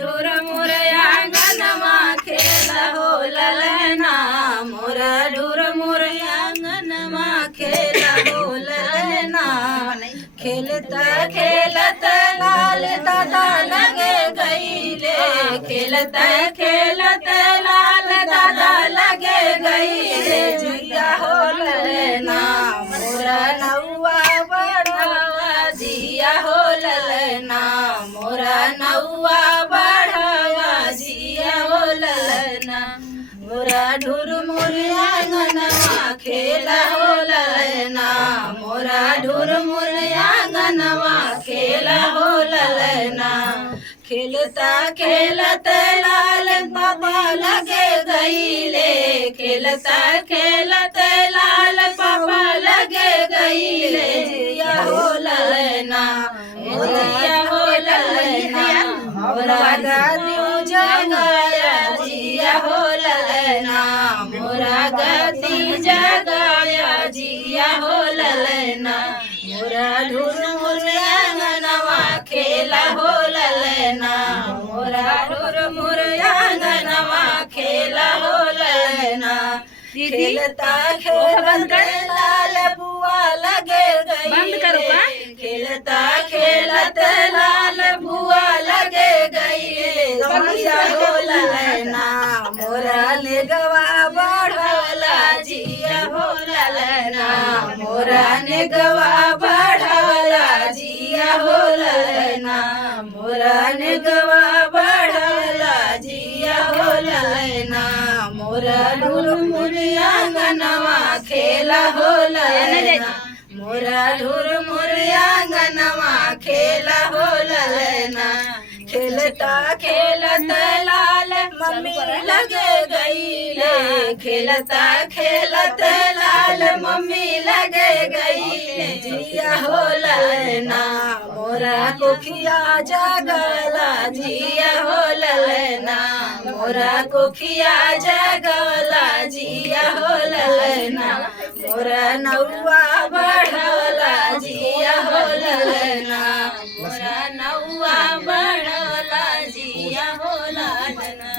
ढोर मोर आंगनमा खेला हो ललना मोरा ढोर मोर आंगनमा खेला हो ललना खेलता खेलत लाल दादा लगे गईले खेलता खेलत लाल दादा लगे गईले जिया हो ललना मोरा नौआ बढ़ावा जिया हो ललना मोरा नौआ बढ़ावा जिया हो ललना मोरा ढुर मोर आंगनवा खेला हो ललना मोरा ढुर मोर आंगनवा खेला हो ललना खेलता खेलत लाल बाबा लगे गईले खेलता खेलत लाल बाबा लगे गईले जिया हो ललना जिया हो ललना मोरा गादी जगाया जिया हो ललना मोरा गादी जगाया जिया हो ललना मोरा ढूर मोर आंगनवा खेला हो ललना मोरा ढूर मोर आंगनवा खेला हो ललना खेलता खेलत लाल बुआ लगे गई खेलता खेलत लाल बुआ लगे गई जिया हो ललना मोरा नेगवा बढ़वला जिया हो ललना मोरा नेगवा बढ़वला जिया हो ललना मोरा नेगवा बढ़वला जिया हो ललना मोरा ढोर मोर आंगनवा खेला हो ललना मोरा ढोर मोर आंगनवा खेला हो ललना खेलता खेलत लाल मम्मी लगे गईले खेलता खेलत लाल मम्मी लगे गईले जिया हो ललना मोरा कोखिया जगला जिया हो ललना मोरा कोखिया जगला जिया हो ललना मोरा नौआ बढ़वला जिया हो ललना मोरा नौआ बढ़वला जिया हो ललना।